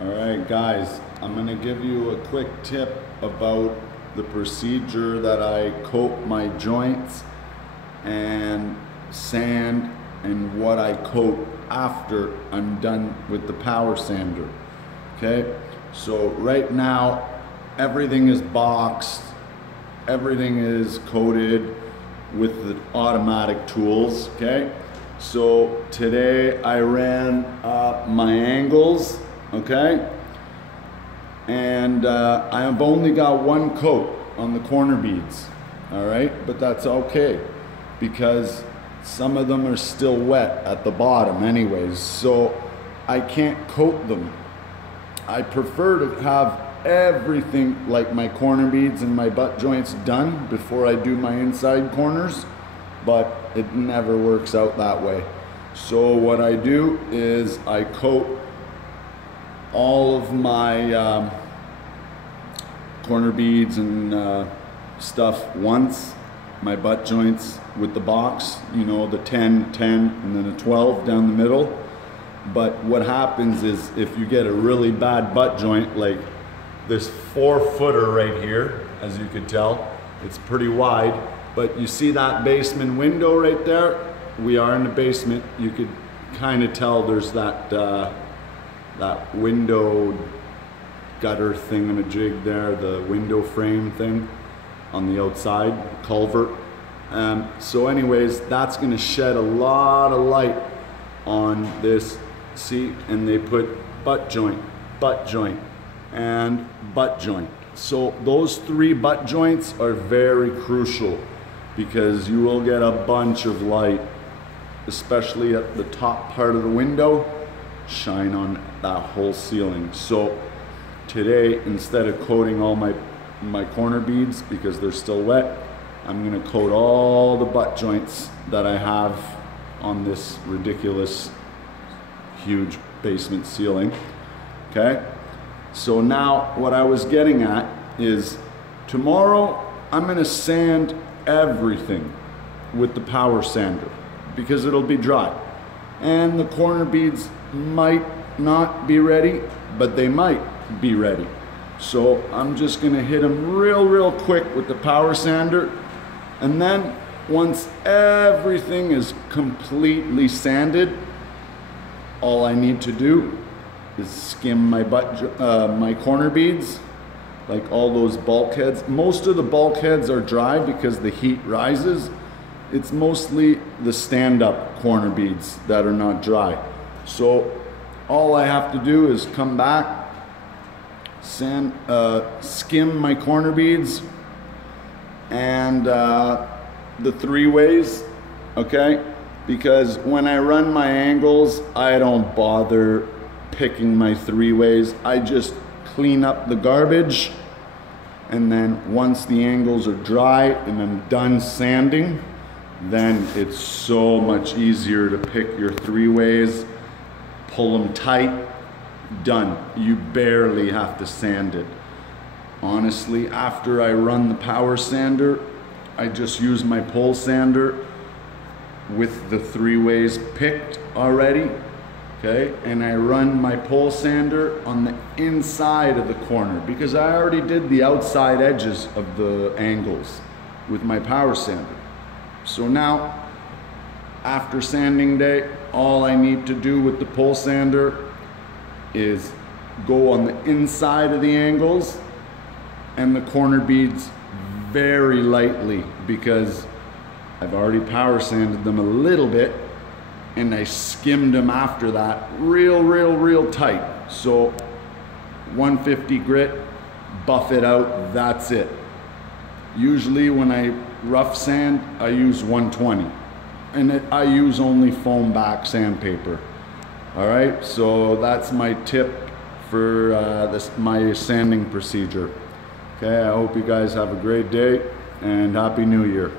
Alright guys, I'm going to give you a quick tip about the procedure that I coat my joints and sand and what I coat after I'm done with the power sander. Okay, so right now everything is boxed, everything is coated with the automatic tools. Okay, so today I ran my angles. Okay, and I've only got one coat on the corner beads. All right, but that's okay because some of them are still wet at the bottom anyways, so I can't coat them. I prefer to have everything like my corner beads and my butt joints done before I do my inside corners, but it never works out that way. So what I do is I coat all of my corner beads and stuff once, my butt joints with the box, you know, the 10, 10, and then a 12 down the middle. But what happens is if you get a really bad butt joint, like this 4-footer right here, as you could tell, it's pretty wide, but you see that basement window right there? We are in the basement. You could kind of tell there's that that window gutter thingamajig there, the window frame thing on the outside, culvert. So anyways, that's gonna shed a lot of light on this, see, and they put butt joint, and butt joint. So those 3 butt joints are very crucial because you will get a bunch of light, especially at the top part of the window, shine on that whole ceiling. So today, instead of coating all my corner beads because they're still wet, I'm gonna coat all the butt joints that I have on this ridiculous huge basement ceiling. Okay, so now what I was getting at is tomorrow I'm gonna sand everything with the power sander because it'll be dry, and the corner beads might not be ready, but they might be ready. So I'm just gonna hit them real quick with the power sander, and then once everything is completely sanded, all I need to do is skim my my corner beads, like all those bulkheads. Most of the bulkheads are dry because the heat rises. It's mostly the stand-up corner beads that are not dry. So all I have to do is come back, skim my corner beads and the 3 ways, okay? Because when I run my angles, I don't bother picking my 3 ways. I just clean up the garbage, and then once the angles are dry and I'm done sanding, then it's so much easier to pick your 3 ways, pull them tight, done. You barely have to sand it. Honestly, after I run the power sander, I just use my pole sander with the 3 ways picked already, okay? And I run my pole sander on the inside of the corner because I already did the outside edges of the angles with my power sander. So now, after sanding day, all I need to do with the pole sander is go on the inside of the angles and the corner beads very lightly because I've already power sanded them a little bit and I skimmed them after that real tight. So 150 grit, buff it out, that's it. Usually when I rough sand, I use 120, and I use only foam back sandpaper. All right, so that's my tip for my sanding procedure. Okay, I hope you guys have a great day and Happy New Year.